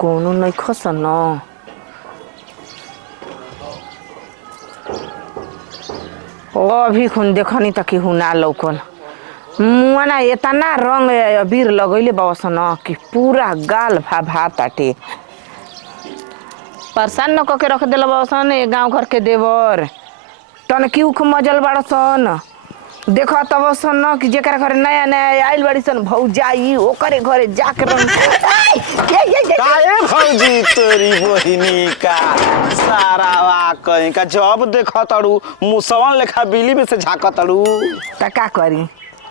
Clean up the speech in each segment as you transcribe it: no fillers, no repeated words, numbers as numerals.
कोनो नहीं खसन न अभी खुन देखनी तक हुना लौकन मुआ ना इतना रंग अबीर लगैले बसन कि पूरा गाल भा ताटे परेशान न कके रख दिल बसन गाँव घर के देवर तन क्यों मजल बड़सन देख तब सन कि जेकरा घरे नया नया आइल बड़ी सन भौजाई ओकरे घरे जाके रंग काहे भौजी तोरी बहिनी का सारा वा कहीं का जब देख तड़ू मुसवन लेखा बिली में से झाक तड़ू त का करी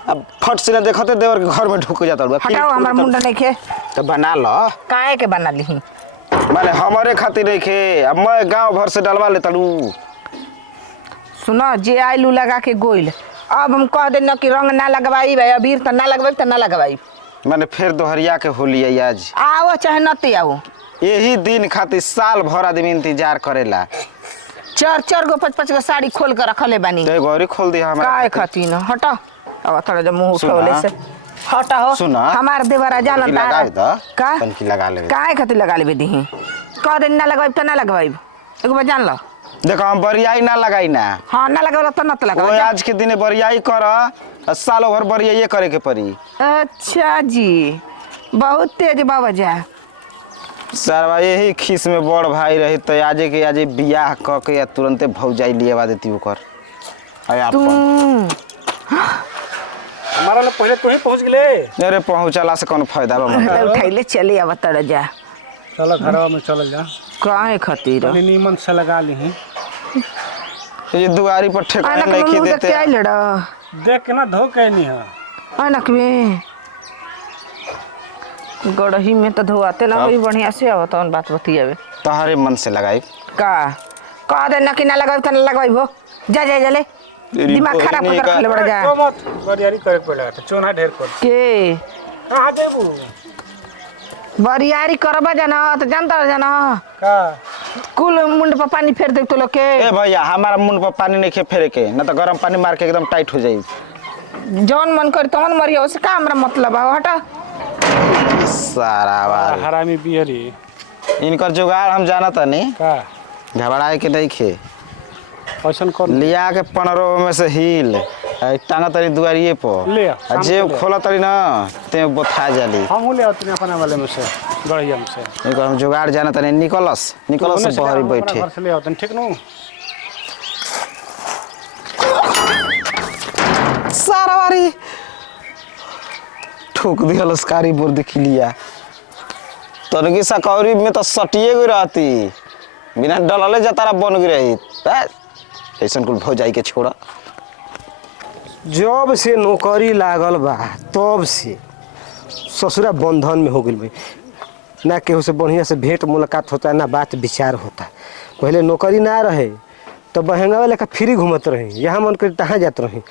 अब फट से देखते देवर के घर में ढुक जा तड़ू हटाओ हमर मुंडा नहीं खे तो बना लो काहे के बना ली माने हमारे खातिर नहीं खे अब मैं गांव भर से डलवा ले तड़ू सुनो जे आइलू लगा के गोइल अब हम कह देना कि रंग ना लगवाई भाई अबीर त ना लगवाई त ना लगवाई माने फिर दोहरिया के होली है आज आओ चाहे नते आओ यही दिन खातिर साल भर आदमी इंतजार करेला चार गो 5 गो साड़ी खोल कर रखले बानी तो गौरी खोल दिया हमारा काहे खाती न हटा अब थोड़ा जब मुंह उठौले से हटा हो सुना हमार देवरा जानता लगाए द का तनकी लगा ले काहे खातिर लगा लेबे दही कह दे ना लगवाई त ना लगवाई एगो बार जान लो देखो हम बरियाई ना लगाई ना हां ना लगावला त न त वो लगावा आज के दिन बरियाई कर सालों भर बरियाई करे के पड़ी अच्छा जी बहुत तेज बाबा जा सरवा यही खीस में बड़ भाई रही तो आजे के आजे बियाह क के या तुरंते भौजाई लिएवा देती ओकर आय तू आपन हमारा पहले तू ही पहुंच गले अरे पहुंचला से कौन फायदा बा मतलब उठाइले चले आवा तड़ जा चलो घरवा में चल जा काहे खातिर पहले नीमन से लगा ली ये दुआरी पर ठेकाने आनक नहीं की मुंह देख देते के आइल ड देख के ना धो के नहीं है आनक में गड़ही में तो धोआते ना होई बढ़िया से आवत on बात बतियावे तोहरे मन से लगाई का कह दे ना कि ना लगाई त ना लगाई भो जा जा जले दिमाग खराब कर रखले बड़ जा तो मत बरियारी करे पड़ा तो चोना ढेर कर के कहां देबू बरियारी करबा जाना त जानता जाना का कुल मुंड पर पानी फेर दे तो लोग के ए भैया हमारा मुंड पर पानी नहीं खे फेरे के ना तो गरम पानी मार के एकदम टाइट हो जाई जौन मन कर तौन मरिया उससे का हमरा मतलब है हटा सारा बार हरामी बियरी इनकर जुगाड़ हम जाना तनी का घबराए के नहीं खे ऐसन कर लिया के 15 में से हिल टांगा तरी दुआरिये पर ले आ, आ जे खोला तरी ना ते बोथा जाली हम ले आते अपना वाले में से गड़िया में से इनकर हम जुगाड़ जाना तनी निकलस से बहरी बैठे घर से ले आते ठीक नु सारा बारी ठोक दिया लस्कारी बोर देखी लिया तनकी सकौरी में तो सटिए गई रहती बिना डलले जतारा बन गई रही ऐसा कुल भौजाई के छोड़ा जब से नौकरी लागल बा तब से ससुरा बंधन में हो गई भाई ना केहू से बढ़िया से भेंट मुलाकात होता है ना बात विचार होता है पहले नौकरी ना रहे तो बहंगा लेकर फ्री घूमत रही यहाँ मन कर तहाँ जात रही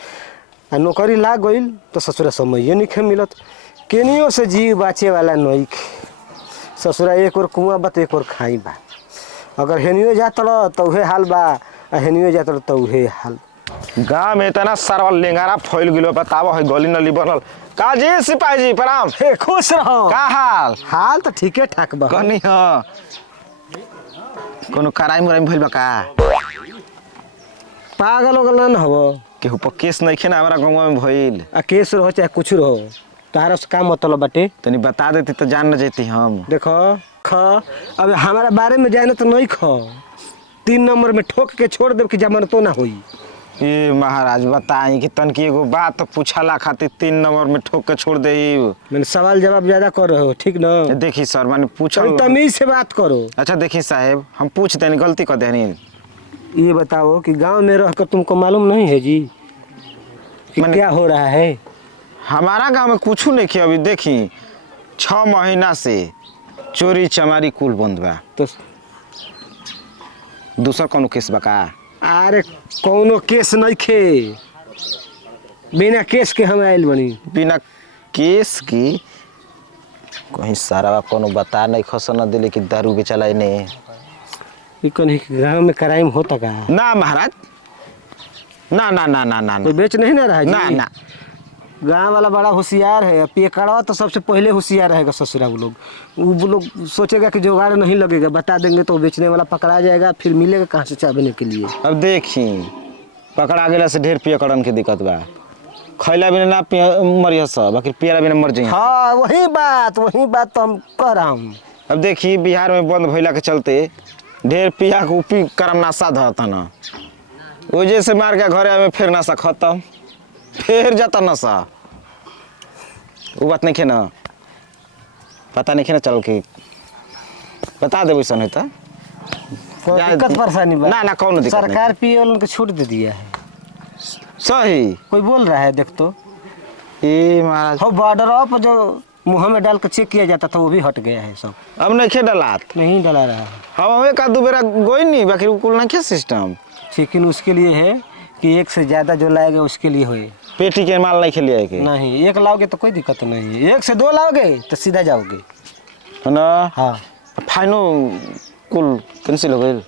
आ नौकरी लाग गई तो ससुरा समय नहीं मिलत केनियो से जीव बाँचे वाला नहीं ससुरा एक और कुआं बा तो एक और खाई बा अगर हेनियो जात रह तो उहे हाल बा आ हेनियो जात रह तो उहे हाल गाँव में इतना सारा लेंगारा फैल गलो बताबो है गली नली बनल का जी सिपाही जी प्रणाम हे खुश रहो का हाल हाल तो ठीके ठाक बा कहनी हाँ कोनो कराई मुराई भइल बा का पागल होगल ना हबो केहू पर केस नहीं खे ना हमारा गाँव में भइल आ केस रहो चाहे कुछ रहो तारा से का मतलब बाटे तनी बता देती तो जान न जेती हम देखो ख अब हमारा बारे में जाने तो नहीं ख 3 नंबर में ठोक के छोड़ देव कि जमानतो ना होई ये महाराज बताई कि तनकी एगो बात पूछला खातिर 3 नंबर में ठोक के छोड़ दे मैंने सवाल जवाब ज्यादा कर रहे हो ठीक ना देखी सर मैंने पूछा थोड़ी तमीज से बात करो अच्छा देखिए साहब हम पूछ देनी गलती कर देनी ये बताओ कि गांव में रहकर तुमको मालूम नहीं है जी कि क्या हो रहा है हमारा गांव में कुछ नहीं किया अभी देखी 6 महीना से चोरी चमारी कुल बंद बा तो दूसरा कौनो केस बा का अरे कौनो केस नहीं खे बिना केस के हम आयल बनी बिना केस की कहीं सारा कोनो बता नहीं खसन दिले कि दारू बेचला ने ये कहीं गांव में क्राइम होता का ना महाराज ना ना ना ना ना कोई बेच नहीं ना रहा जी? ना ना गांव वाला बड़ा होशियार है, पेकड़वा तो सबसे पहले होशियार रहेगा ससुरा। वो लोग सोचेगा कि जुगाड़ नहीं लगेगा, बता देंगे तो बेचने वाला पकड़ा जाएगा, फिर मिलेगा कहाँ से चाबने के लिए। अब देखी पकड़ा गेला से ढेर पियकड़न के दिक्कत बा। खैला बिना ना मरिया सब, बाकी पियला बिना मर जाइए। हाँ वही बात तो हम कह रहा हूँ। अब देखी बिहार में बंद भइला के चलते ढेर पिया के उपी करम नाशा धरता ना, वजह से मार के घरे में फिर नशा खत्म, फिर जाता नशा। वो बात नहीं खे ना, पता नहीं खे ना चल के बता दे वैसा नहीं था। कोई दिक्कत परेशानी बा? ना कौन दिक्कत नहीं। सरकार पिए वालों को छूट दे दिया है। सही कोई बोल रहा है देख तो, ये महाराज हो बॉर्डर पर जो मुँह में डाल कर चेक किया जाता था वो भी हट गया है सब। अब नहीं खे डलात, नहीं डला रहा है। हम एक आध दो बेरा गोई नहीं, बाकी कुल नहीं खे सिस्टम। लेकिन उसके लिए है कि एक से ज़्यादा जो लाएगा उसके लिए होए। पेटी के माल नहीं खेलिए के नहीं, एक लाओगे तो कोई दिक्कत नहीं है, एक से दो लाओगे तो सीधा जाओगे। है ना। हाँ फाइनो कुल कैंसिल हो गई।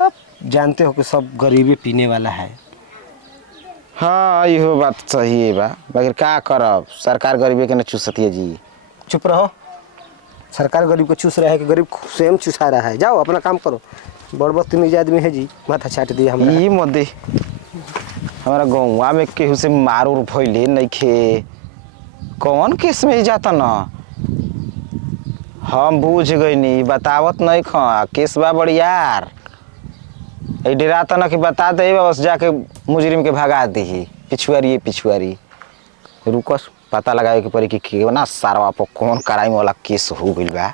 अब जानते हो कि सब गरीबी पीने वाला है। हाँ इहो बात सही है बा, बाकी का करब, सरकार गरीबी के न चूसती है जी। चुप रहो, सरकार गरीब को चूस रहा है कि गरीब स्वयं चूसा रहा है। जाओ अपना काम करो। बड़ बदतमीज आदमी है जी, माथा चाट दिया हमरा। ये मदे हमारा गाँव में केहू से मार उर भइले नहीं खे, कौन केस में ही जाता ना। हम बूझ गई नहीं, बतावत नहीं खा केस बा बड़ियार। डेरा था ना कि बता दे बस जाके मुजरिम के भगा दी। पिछुआरी रुकस पता लगावे के पड़ी कि ना सारा पर कौन क्राइम वाला केस हो गइल बा।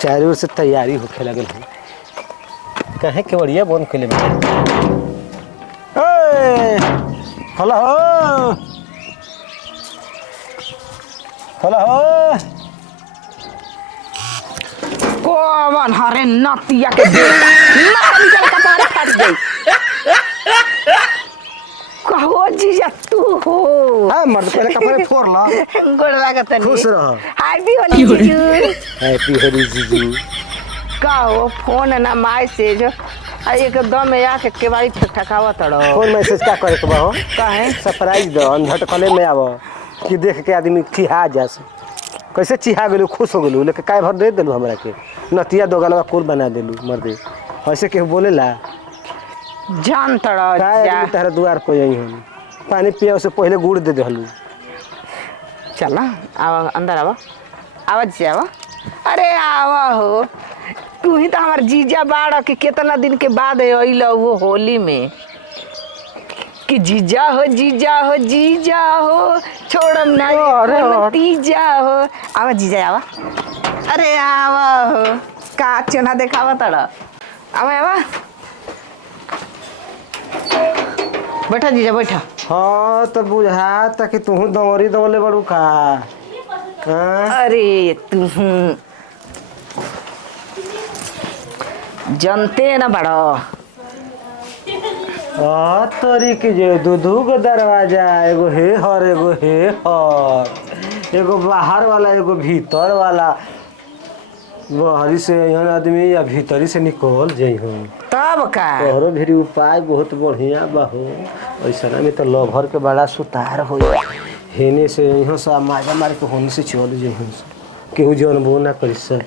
चारों ओर से तैयारी होखे लगल है। कहे के बढ़िया बंद खोले खोला हो कौन हरे नतिया के निकल कपार फट गई। कहो जीजा तू हो। हाँ मर्द पहले कपड़े फोड़ ला। गोड़ लागत नहीं। खुश रहो। हैप्पी होली जीजू। हैप्पी होली जीजू। कहो फोन ना मैसेज एकदम में आके केवाड़ी ठकावत रहो। फोन मैसेज का करे के बा हो? काहे सरप्राइज दो, झटकले में आबो कि देख के आदमी चिहा जासे। कैसे चिहा गेलू, खुश हो गेलू, लेकिन काय भर दे देलू हमरा के। नतिया दो गलवा कुल बना देलू मर्दे। ऐसे केहू बोलेला? जान तड़ा काय तारा द्वार पे आई हम पानी पिया से पहले गुड़ दे देलू। चला आवा अंदर आवा, आवाज से आवा। अरे आवा हो, तू ही तो हमार जीजा बाड़ा कि कितना दिन के बाद अइल वो होली में कि जीजा हो छोड़म ना तीजा हो। आवा जीजा आवा। अरे आवा हो, का चेना देखावा तड़ा। आवा बैठा जीजा बैठा। हाँ तो बुझा तक तू दौरी दौले बड़ू का। अरे तू जनते न बड़ो। तोरी के जो दूधू को दरवाजा, एगो हे हर एगो बाहर वाला एगो भीतर वाला। बाहरी से यहाँ आदमी या भीतरी से निकल जाइ हो तब का तोहरो भी उपाय बहुत बढ़िया बाहो। ऐसा में तो लभर के बड़ा सुतार हो हेने से यहाँ से माजा मार के होने से चल जाइ केहू जानबो ना करी सर।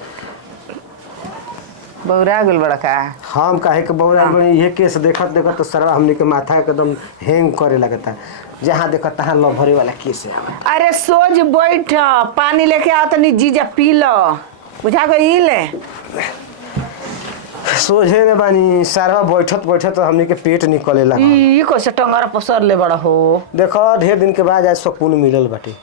बौरा गुल बड़ा का हम काहे के बौरा बनी ये केस देखत तो सरवा हमने के माथा एकदम हैंग करे लगता। जहाँ देखो तहाँ लभरे वाला केस है। अरे सोच बैठ, पानी लेके आओ तनी जीजा पी लो। बुझा गई ले सोझे में बानी सरवा बैठत हमने के पेट निकले लगा। ई कैसे टंगरा पसर ले बड़ा हो। देखो ढेर दिन के बाद आज सुकून मिलल बाटे।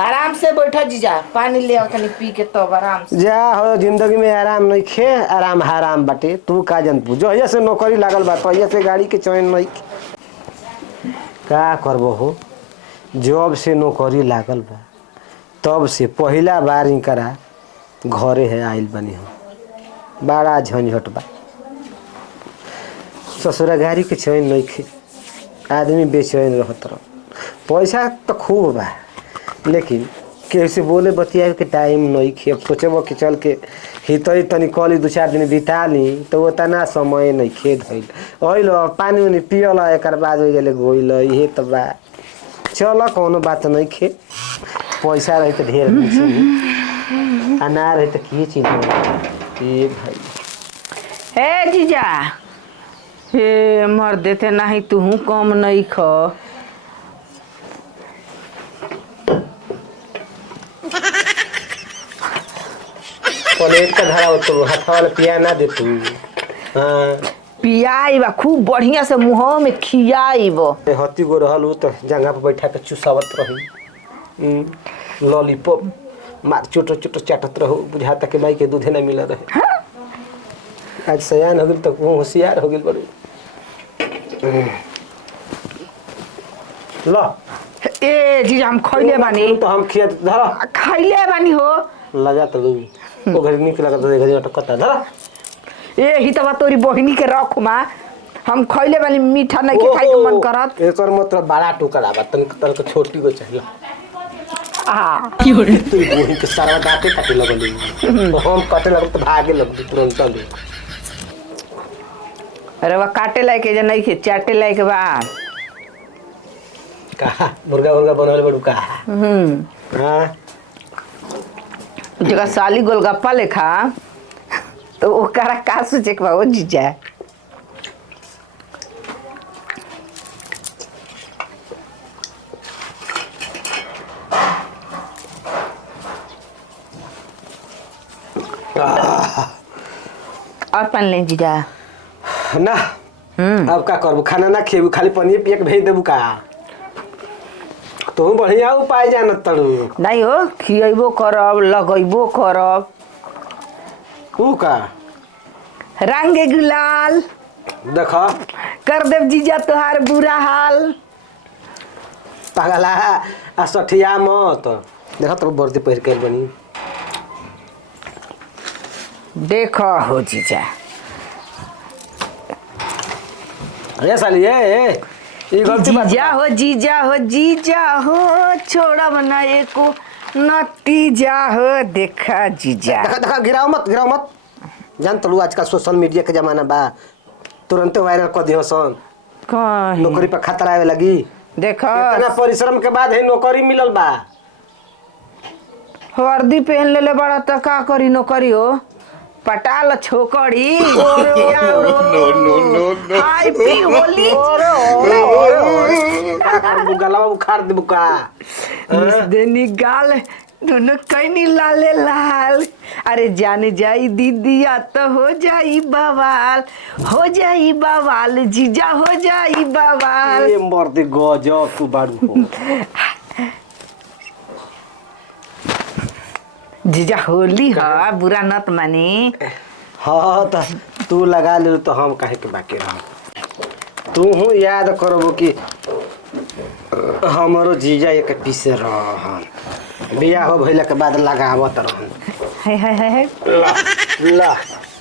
आराम से बैठो जीजा, पानी ले आओ तनी पी के तब आराम से जा हो। जिंदगी में आराम नहीं खे, आराम हराम बाटे। तू का जनबू जहिया से नौकरी लागल बा तहिया से गाड़ी के चैन नहीं का करबो हो। जब से नौकरी लागल बा तब से पहला बार इनकरा घरे है आइल बनी हम। बड़ा झंझट बा, ससुरा गाड़ी के चैन नहीं खे, आदमी बेचैन रहत रह। पैसा तो खूब बा लेकिन कैसे बोले बतिया के टाइम नहीं खे सोचब कि चल के हितई तनी कल 2-4 दिन बिता ली तो उतना समय नहीं खे धइल ओइल पानी उनी पियल एक बाद हो गेले गोइल इहे त बा चल कोनो बात नहीं खे पैसा रही तो ढेर मिल अनार रही तो की चीज ये भाई हे जीजा हे मर देते नहीं तू कम नहीं ख प्लेट का धरा तो हाथ वाला पिया ना दे तू हाँ पियाई बा खूब बढ़िया से मुँह में खियाई बो हती गो रहल उ तो जंगा पर बैठा के चुसावत रही लॉलीपॉप मार चोटो चोटो चाटत रहो बुझाता के माई के दूधे ना मिल रहे आज सयान हो गई तो वो होशियार हो गई बड़ू लो ए जीजा हम खैले बानी तो हम खिया धरा खैले बानी हो लगा तो लू वो घर निकला तो घर अटकता धरा ए ही तबा तोरी बहिनी के रख मा हम खैले बानी मीठा नहीं के खाए के मन करत एकर मतलब बड़ा टुकड़ा बा तन के छोटी को चाहिए आ तू बहिन के सारा दांते काटे लगल तो हम काटे लगल तो भागे लग तुरंत ले अरे वा काटे लायक जे नहीं के चाटे लायक बा कहा मुर्गा मुर्गा बनल बड़ू कहा हाँ जगह साली गोलगप्पा लेखा तो ओकरा का सोचे के बा ओ जीजा और पान ले जीजा ना अब का करबू खाना ना खेबू खाली पनीर पिया के भेज देबू का तू बढ़िया उपाय जानत तड़ू नहीं हो खियबो करब लगैबो करब ऊ का रंग गुलाल देखा कर देव जीजा तोहार बुरा हाल पागला आ सठिया मत देखा तो वर्दी पहिर के बनी देखो हो जीजा अरे साली ए ई गलती बात जीजा हो जीजा हो जीजा हो छोड़ब ना एको नतीजा हो देखा जीजा देखा देखा गिराओ मत जान तलू आजकल सोशल मीडिया के जमाना बा तुरंत वायरल कर दियो सन कहीं नौकरी पर खतरा आवे लगी देखो इतना परिश्रम के बाद है नौकरी मिलल बा वर्दी पहन लेले बड़ा त का करी नौकरी हो पटाल छोकड़ी हाय पी होली गला उखाड़ देबू का दे निकाल दोनों कहीं लाले लाल अरे जान जाई दीदिया तो हो जाई बवाल जीजा हो जाई बवाल ए मर्दे गजब तू बाड़ू हो जीजा होली हा बुरा नत मानी हाँ तो तू लगा ले तो हम काहे के बाकी रह तू हूँ याद करबो कि हमारो जीजा एक पीछे रहन बियाह हो भइला के बाद लगावत रहन है ला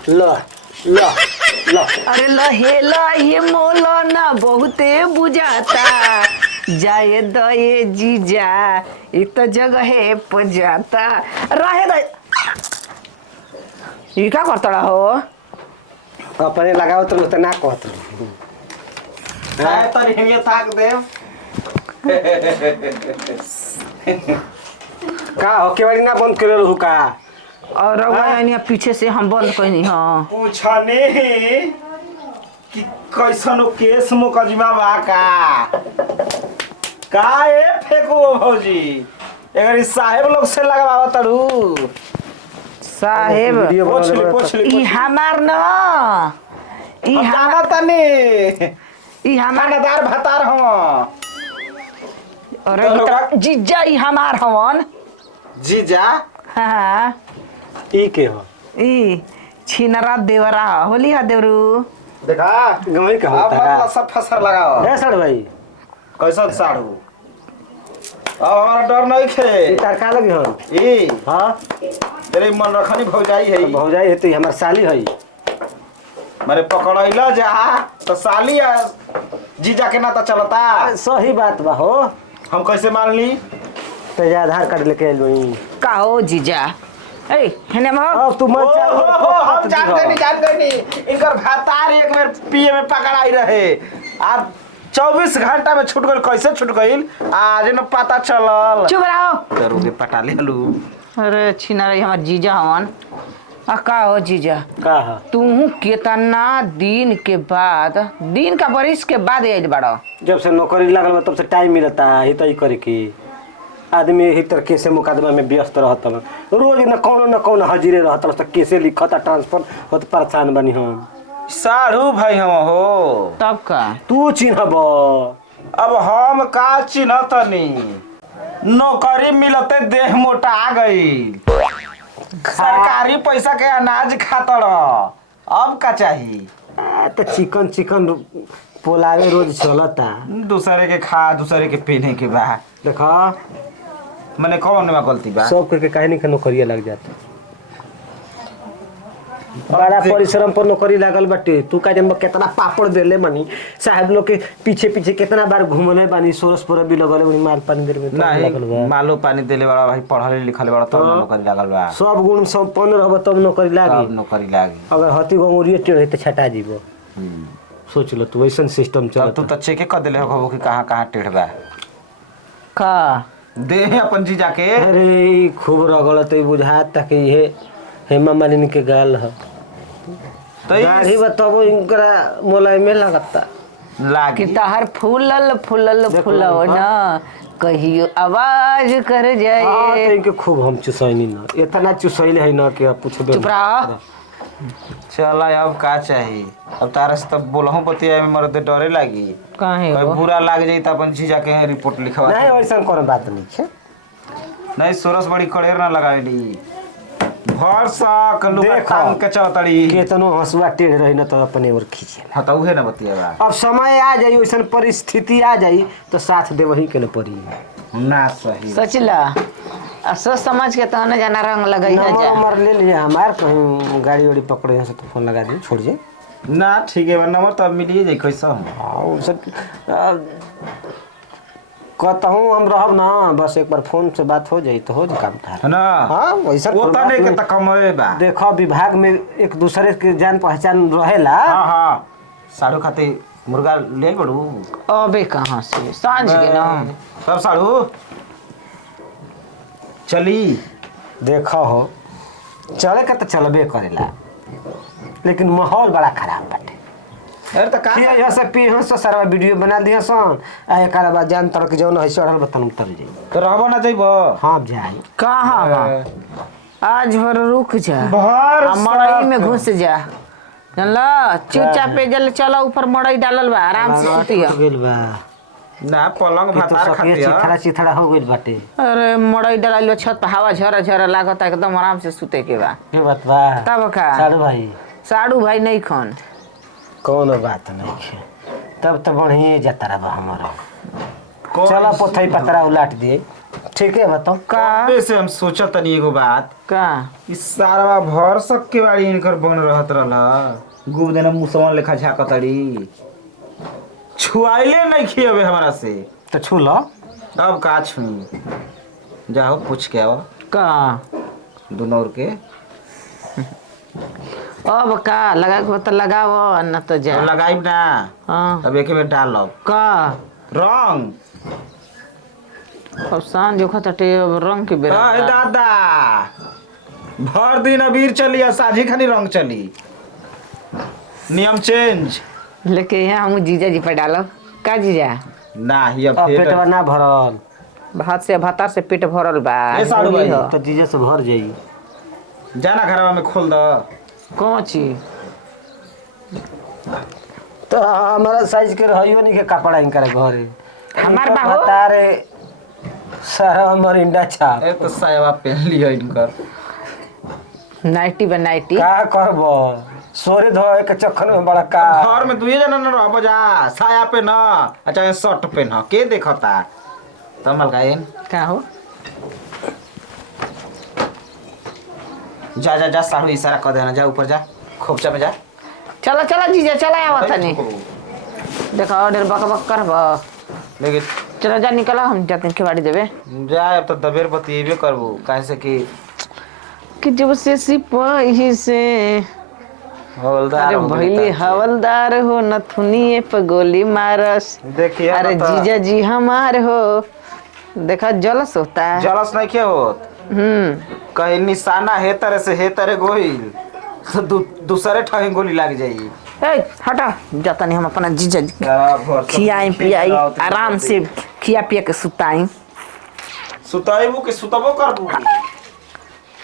ला ला ला अरे लहे मोला ना बहुते बुझाता जाए दये जीजा इ तो जगह पजाता रहे दे ई का करतड़ा हो अपने लगावत रह तो ना कहत आए तरी हिमिया ताक दे का हो केवाड़ी ना बंद करे रहू का और रउआ पीछे से हम बंद कइनी हां पूछने कि कैसन केस मुकदमा बा का ए फेंको भौजी अगर साहेब लोग से लगवावा तड़ू साहेब पोछली ई हमार न ई जाना तनी ई हमार खानादार भतार हम अरे ई त जीजा ई हमार हवन जीजा हां ई के हो ई छिनरा देवरा होली हा देवरू देखा गमई का अब होता मतलब सब फसर लगाओ है सर भाई कैसा साड़ू अब हमारा डर नहीं खे ई तरका लगी हो ई हां तेरे मन रखनी भौजाई है भौजाई है तो हमार साली है मारे पकड़ैला जा तो साली आ जीजा के नाता चलता सही बात बा हो हम कैसे मान ली तो जा आधार कार्ड लेके आइल बनी। का हो जीजा ए हेने में हो। अब तू मत जा हम जान गए नहीं इनकर भातार एक बेर पिए में पकड़ाई रहे अब 24 घंटा में छूट गइल कैसे छूट गइल आज न पता चलल चुप रहो। दरोगे पटा ले लू अरे छिना रही हमार जीजा हवन। आ का हो जीजा का है तू कितना दिन के बाद दिन का बरिस के बाद आइल बड़ा। जब से नौकरी लागल बा तब से टाइम मिलता है तो ही करे की आदमी यही तरह कैसे मुकदमा में व्यस्त रहता रोज न कौन हाजिरे रहता तो कैसे लिखता ट्रांसफर होत परेशान बनी हम। साढ़ू भाई हम हो तब का तू चिन्हब अब हम का चिन्हतनी नौकरी मिलते देह मोटा गई सरकारी पैसा के अनाज खातर अब का चाहिए तो चिकन पोलावे रोज चलता दूसरे के खा दूसरे के पीने के बा देखा मैंने कौन में गलती बा सब करके काहे नहीं नौकरिया लग जाता बड़ा परिश्रम पर नौकरी लागल बाटे तू का जन कितना पापड़ बेले बनी साहब लोग के पीछे पीछे कितना बार घूमले बानी सोरस पर भी लगले बनी माल पानी देर में लागल बा नहीं मालो पानी देले बड़ा भाई पढ़ले लिखले बड़ा तब नौकरी लागल बा सब गुण संपन्न रहब तब नौकरी तब लागी नौकरी लागी अगर हती गंगोरिए टेढ़े तो छटा जीवो सोच लो तू ऐसा सिस्टम तब तू चलता तो चेक कर देले हो कि कहाँ टेढ़ बा का दे अपन जी जाके अरे खूब रगड़त बुझात तक ये हेमा मालिनी के गाल है तो इस- दाढ़ी बताबो इनकरा मोलाई में लगता कि लागी तहर फूलल फूलल देखो, फूलव न कहियो आवाज कर हाँ तो जाए। इनके खूब हम चुसैनी ना इतना चुसैले है ना कि अब पूछबे चुप रहो। चल अब का चाहिए अब तारा से तब बोलहूं बतिया में मरते डरे लागी काहे कोई हो बुरा लाग जाई त अपन जी जाके रिपोर्ट लिखवा नहीं वैसा कोनो बात नहीं है नहीं सोरस बड़ी कड़ेर ना लगावेली भर सा कल्लू का देखो। टांग के चौतड़ी केतनो हंसुआ टेढ़ रही ना तो अपने और खींचे हाँ तो उहे ना बतिया बा अब समय आ जाई वैसा परिस्थिति आ जाई तो साथ दे वही के न पड़ी ना सही सोचला आ सोच समझ के तो न जाना रंग लगई है नंबर जा। उमर ले लीजिए हमार कहीं गाड़ी वाड़ी पकड़े यहाँ से तो फोन लगा दी छोड़िए ना ठीक है नंबर तब मिलिए जाई कैसा और सब कहूँ हम रहब ना बस एक बार फोन से बात हो जाई तो हो जाए काम था है ना हाँ वैसा वो कोई बात तने के नहीं। त कमवे बा देखो विभाग में एक दूसरे के जान पहचान रहेला हाँ हाँ साड़ू खाते मुर्गा ले बड़ू अबे कहाँ से सांझ के ना तब साड़ू चली देखो हो चले के तो चलबे करेला लेकिन माहौल बड़ा खराब बाटे अरे तो का यहाँ से पी यहाँ से सारा वीडियो बना दिया सन आ एक बाद जान तरह के जौन है चढ़ल बतन उतर जाई तो रहबो ना जाइबो हाँ जाई कहाँ बा? आज भर रुक जा भर आ मड़ई में घुस जा जानला चुपचाप पे जल चला ऊपर मड़ई डालल बा आराम से सुतिया। गेल बा ना पलंग तो भातार सकिया खातिया चिथड़ा चिथड़ा हो गइल बाटे अरे मड़ई डालल छत पे हवा झरा झरा लागत एकदम आराम से सुते के बा। के बात बा तब का साड़ू भाई साड़ू भाई नहीं खन कौनो बात नहीं है तब तो बढ़िया जाता रहा हमारा कौन चला पोथई पतरा उलाट दिए ठीक है बताओ का कबे से हम सोचत तनी एगो बात का इस सारा भर सक के बाड़ी इनकर बन रहत रहला गुब देना मुसवन लेखा झाकतड़ी छुआइले नहीं खियबे हमरा से तो छू लो अब का छुई जाओ पूछ के आओ का दुनौर के अब का लगा के तो लगाव न तो जा अब लगाइब ना हाँ अब एक बेर डालब का रंग अब सांझ जो खतटे अब रंग के बेरा अरे दादा भर दिन अबीर चली और साझी खानी रंग चली नियम चेंज लेके यहाँ हम जीजा जी पे डालब का जीजा ना ही अब अब फेट पेटवा ना भरल भात से भातार से पेट भरल बा। ए साड़ू भाई। हो। तो जीजे से भर जाई जाना घरवा में खोल दो कौन चीज तो हमारा साइज के रहियो नहीं के कपड़ा इनकर घरे हमार बाबू? बता रे सारा मरिंडा छाप ए तो साया पहन लियो इनकर नाइटी बा नाइटी का करबो सोरे धोए के चक्कर में बड़ा का घर में दुए जना न रहबो जा साया पे न अच्छा शर्ट पे न के देखता तमल गायन का हो जा जा जा साड़ू इशारा कर देना जा ऊपर जा खोपचा में जा चला चला जीजा चला आवा तनी देखो ऑर्डर बक बक करब लेकिन चलो जा निकला, हम जाते हैं केवाड़ी देवे। जाए अब तो दबेर बतिएबे करबो काहे से कि जब से सिपाही से हवलदार अरे हो गइल भैले ता। हवलदार हो नथुनिए पे गोली मारस। देखिए अरे ना तो जीजा जी हमार हो, देखा जलस होता है। जलस नहीं के होत। कहीं निशाना है तरह से है तरह गोइल तो दूसरे ठाई गोली लग जाई। ए हटा, जाता नहीं हम अपना जीजा जी खियाई पियाई आराम से खिया पिया के सुताई। सुताइबू के सुतबो करबू।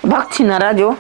भक्ति न राजो